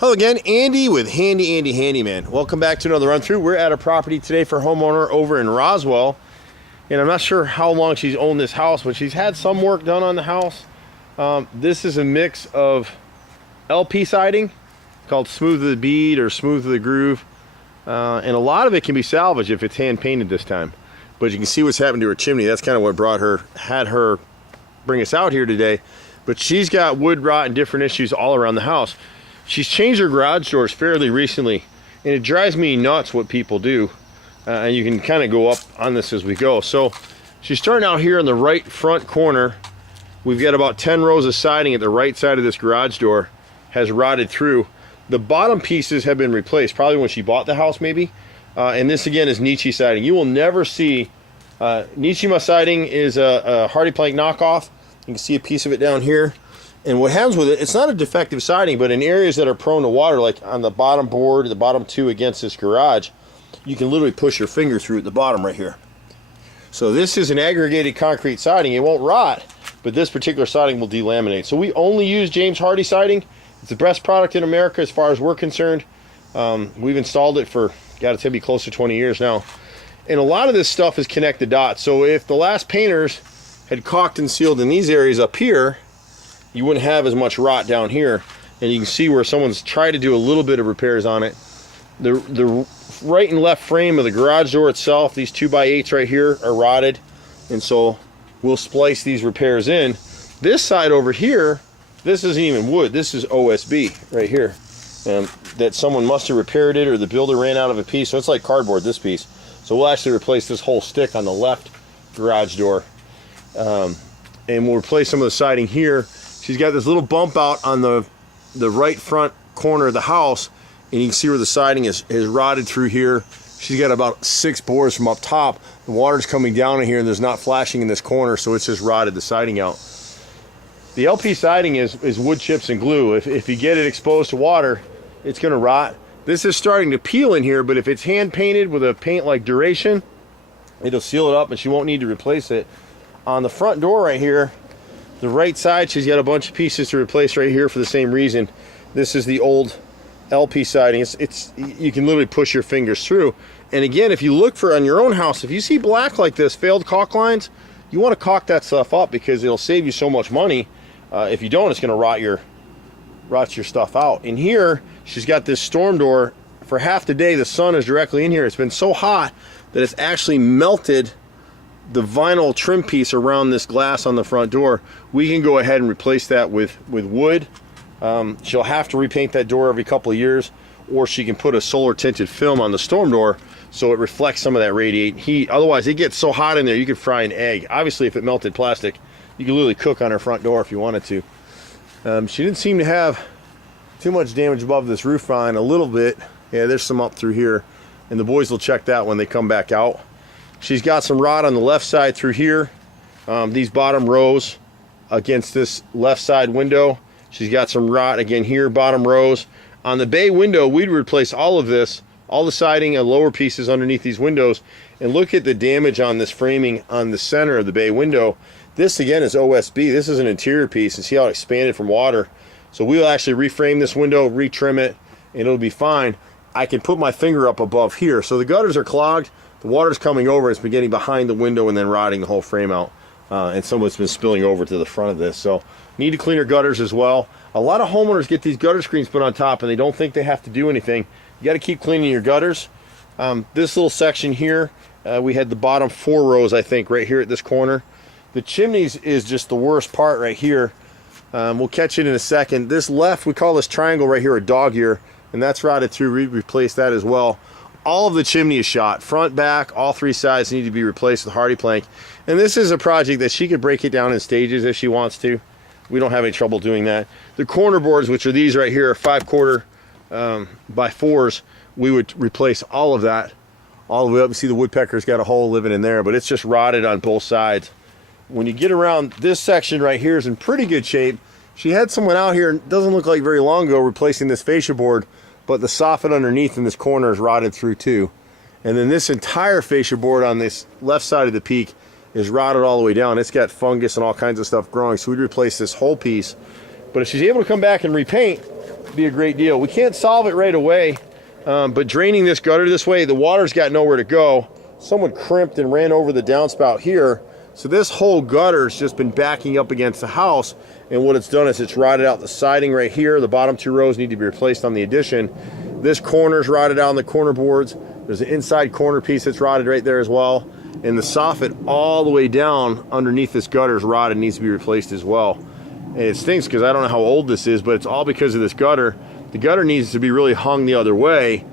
Hello again, Andy with Handy Andy Handyman. Welcome back to another run through. We're at a property today for homeowner over in Roswell. And I'm not sure how long she's owned this house, but she's had some work done on the house. This is a mix of LP siding called Smooth to the Bead or Smooth to the Groove. And a lot of it can be salvaged if it's hand painted this time. But you can see what's happened to her chimney. That's kind of what had her bring us out here today. But she's got wood rot and different issues all around the house. She's changed her garage doors fairly recently, and it drives me nuts what people do. And you can kind of go up on this as we go. So she's starting out here in the right front corner. We've got about 10 rows of siding at the right side of this garage door has rotted through. The bottom pieces have been replaced, probably when she bought the house maybe. And this again is Nietzsche siding. You will never see, Nietzsche siding is a Hardy Plank knockoff. You can see a piece of it down here. And what happens with it, it's not a defective siding, but in areas that are prone to water, like on the bottom board, the bottom two against this garage, you can literally push your finger through at the bottom right here. So this is an aggregated concrete siding. It won't rot, but this particular siding will delaminate. So we only use James Hardie siding. It's the best product in America as far as we're concerned. We've installed it for, got to be close to 20 years now. And a lot of this stuff is connect the dots. So if the last painters had caulked and sealed in these areas up here, you wouldn't have as much rot down here. And you can see where someone's tried to do a little bit of repairs on it. The right and left frame of the garage door itself, these 2x8s right here are rotted. And so we'll splice these repairs in. This side over here, this isn't even wood, this is OSB right here. That someone must have repaired it or the builder ran out of a piece. So it's like cardboard, this piece. So we'll actually replace this whole stick on the left garage door. And we'll replace some of the siding here. She's got this little bump out on the right front corner of the house, and you can see where the siding is rotted through here. She's got about 6 bores from up top. The water's coming down in here, and there's not flashing in this corner, so it's just rotted the siding out. The LP siding is wood chips and glue. If you get it exposed to water, it's going to rot. This is starting to peel in here, but if it's hand painted with a paint like Duration, it'll seal it up, and she won't need to replace it. On the front door right here, the right side, she's got a bunch of pieces to replace right here for the same reason. This is the old LP siding. You can literally push your fingers through. And again, if you look for on your own house, if you see black like this, failed caulk lines, you want to caulk that stuff up because it'll save you so much money. If you don't, it's going to rot your stuff out. In here, she's got this storm door. For half the day, the sun is directly in here. It's been so hot that it's actually melted the vinyl trim piece around this glass on the front door. We can go ahead and replace that with wood. She'll have to repaint that door every couple of years, or she can put a solar tinted film on the storm door so it reflects some of that radiant heat. Otherwise, it gets so hot in there you could fry an egg. Obviously, if it melted plastic, you could literally cook on her front door if you wanted to. She didn't seem to have too much damage above this roof line. A little bit. Yeah, there's some up through here, and the boys will check that when they come back out. She's got some rot on the left side through here. These bottom rows against this left side window. She's got some rot again here, bottom rows. On the bay window, we'd replace all of this, all the siding and lower pieces underneath these windows. And look at the damage on this framing on the center of the bay window. This again is OSB. This is an interior piece, and see how it expanded from water. So we'll actually reframe this window, retrim it, and it'll be fine. I can put my finger up above here. So the gutters are clogged. The water's coming over, it's been getting behind the window and then rotting the whole frame out. And some of it's been spilling over to the front of this. So need to clean your gutters as well. A lot of homeowners get these gutter screens put on top and they don't think they have to do anything. You got to keep cleaning your gutters. This little section here, we had the bottom 4 rows, I think, right here at this corner. The chimneys is just the worst part right here. We'll catch it in a second. This left, we call this triangle right here a dog ear, and that's rotted through. We replaced that as well. All of the chimney is shot, front, back, all 3 sides need to be replaced with Hardy Plank. And this is a project that she could break it down in stages if she wants to. We don't have any trouble doing that. The corner boards, which are these right here, are 5/4 by 4s. We would replace all of that, all the way up. You see the woodpecker's got a hole living in there, but it's just rotted on both sides. When you get around, this section right here is in pretty good shape. She had someone out here, it doesn't look like very long ago, replacing this fascia board, but the soffit underneath in this corner is rotted through too. And then this entire fascia board on this left side of the peak is rotted all the way down. It's got fungus and all kinds of stuff growing, so we'd replace this whole piece. But if she's able to come back and repaint, be a great deal. We can't solve it right away, but draining this gutter this way, the water's got nowhere to go. Someone crimped and ran over the downspout here. So this whole gutter's just been backing up against the house, and what it's done is it's rotted out the siding right here. The bottom 2 rows need to be replaced on the addition. This corner's rotted out on the corner boards. There's an inside corner piece that's rotted right there as well. And the soffit all the way down underneath this gutter is rotted and needs to be replaced as well. And it stinks because I don't know how old this is, but it's all because of this gutter. The gutter needs to be really hung the other way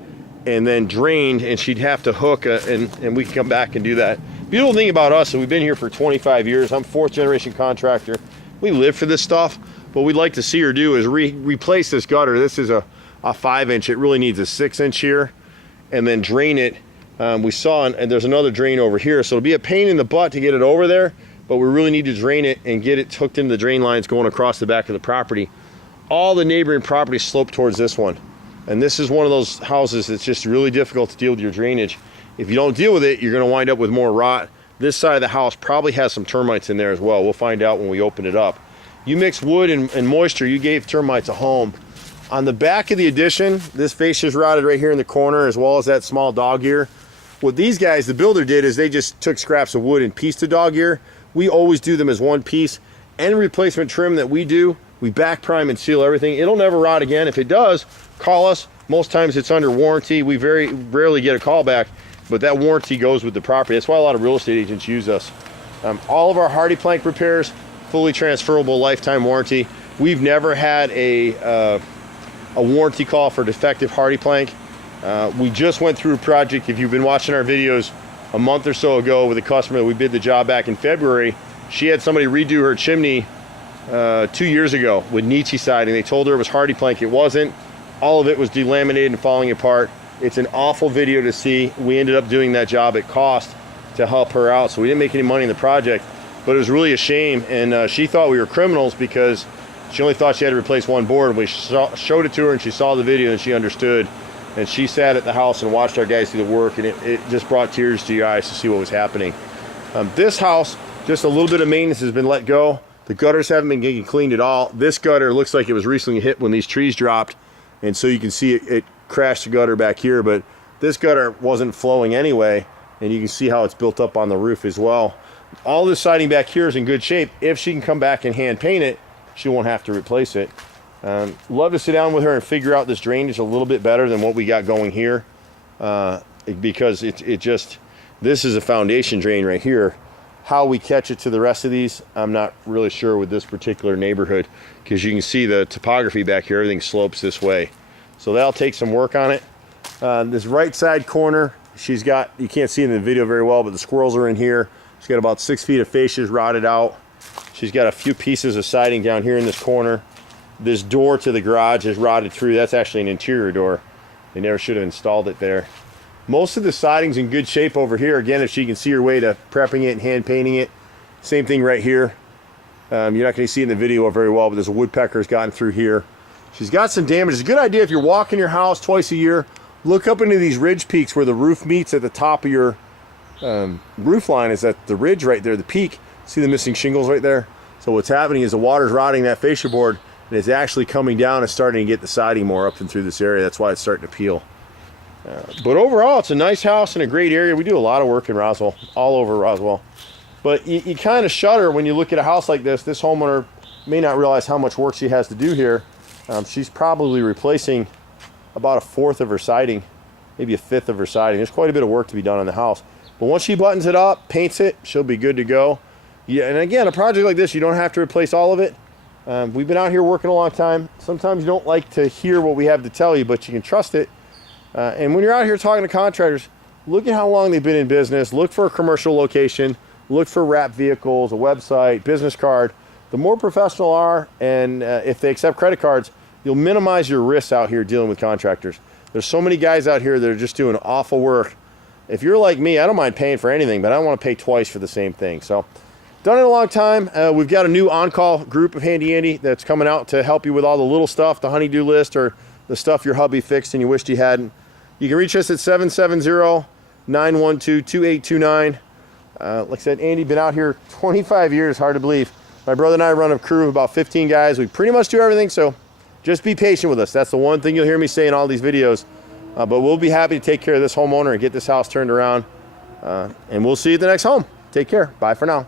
and then drained, and she'd have to hook and we can come back and do that. Beautiful thing about us, so we've been here for 25 years. I'm 4th generation contractor. We live for this stuff. What we'd like to see her do is replace this gutter. This is a 5-inch. It really needs a 6-inch here, and then drain it. We saw, and there's another drain over here, so it'll be a pain in the butt to get it over there, but we really need to drain it and get it hooked into the drain lines going across the back of the property. All the neighboring properties slope towards this one, and this is one of those houses that's just really difficult to deal with your drainage. If you don't deal with it, you're going to wind up with more rot. This side of the house probably has some termites in there as well. We'll find out when we open it up. You mix wood and moisture, you gave termites a home. On the back of the addition, this fascia's rotted right here in the corner, as well as that small dog ear. What these guys, the builder, did is they just took scraps of wood and pieced the dog ear. We always do them as one piece. Any replacement trim that we do, we back prime and seal everything. It'll never rot again. If it does, call us. Most times it's under warranty. We very rarely get a call back, but that warranty goes with the property. That's why a lot of real estate agents use us. All of our hardy plank repairs, fully transferable lifetime warranty. We've never had a warranty call for defective hardy plank. We just went through a project, if you've been watching our videos, a month or so ago with a customer that we bid the job back in February. She had somebody redo her chimney 2 years ago with Nietzsche siding. They told her it was hardy plank. It wasn't. All of it was delaminated and falling apart. It's an awful video to see. We ended up doing that job at cost to help her out, so we didn't make any money in the project, but it was really a shame. And she thought we were criminals because she only thought she had to replace one board. We showed it to her and she saw the video and she understood. And she sat at the house and watched our guys do the work, and it just brought tears to your eyes to see what was happening. This house, just a little bit of maintenance has been let go. The gutters haven't been getting cleaned at all. This gutter looks like it was recently hit when these trees dropped, and so you can see it crashed the gutter back here, but this gutter wasn't flowing anyway, and you can see how it's built up on the roof as well. All this siding back here is in good shape. If she can come back and hand paint it, she won't have to replace it. Love to sit down with her and figure out this drainage a little bit better than what we got going here, because this is a foundation drain right here. How we catch it to the rest of these, I'm not really sure with this particular neighborhood, because you can see the topography back here, everything slopes this way. So that'll take some work on it. This right side corner, she's got, you can't see in the video very well, but the squirrels are in here. She's got about 6 feet of fascias rotted out. She's got a few pieces of siding down here in this corner. This door to the garage is rotted through. That's actually an interior door. They never should have installed it there. Most of the siding's in good shape over here. Again, if she can see her way to prepping it and hand painting it. Same thing right here. You're not going to see in the video very well, but there's a woodpecker has gotten through here. She's got some damage. It's a good idea if you're walking your house twice a year, look up into these ridge peaks where the roof meets at the top of your roof line. Is at the ridge right there, the peak. See the missing shingles right there? So what's happening is the water's rotting that fascia board, and it's actually coming down and starting to get the siding more up and through this area. That's why it's starting to peel. But overall, it's a nice house in a great area. We do a lot of work in Roswell, all over Roswell. But you kind of shudder when you look at a house like this. This homeowner may not realize how much work she has to do here. She's probably replacing about 1/4 of her siding, maybe 1/5 of her siding. There's quite a bit of work to be done on the house. But once she buttons it up, paints it, she'll be good to go. Yeah, and again, a project like this, you don't have to replace all of it. We've been out here working a long time. Sometimes you don't like to hear what we have to tell you, but you can trust it. And when you're out here talking to contractors, look at how long they've been in business. Look for a commercial location. Look for wrapped vehicles, a website, business card. The more professional are, and if they accept credit cards, you'll minimize your risks out here dealing with contractors. There's so many guys out here that are just doing awful work. If you're like me, I don't mind paying for anything, but I don't want to pay twice for the same thing. So, done it a long time. We've got a new on-call group of Handy Andy that's coming out to help you with all the little stuff, the honey-do list, or the stuff your hubby fixed and you wished he hadn't. You can reach us at 770-912-2829. Like I said, Andy, been out here 25 years, hard to believe. My brother and I run a crew of about 15 guys. We pretty much do everything, so just be patient with us. That's the one thing you'll hear me say in all these videos. But we'll be happy to take care of this homeowner and get this house turned around. And we'll see you at the next home. Take care. Bye for now.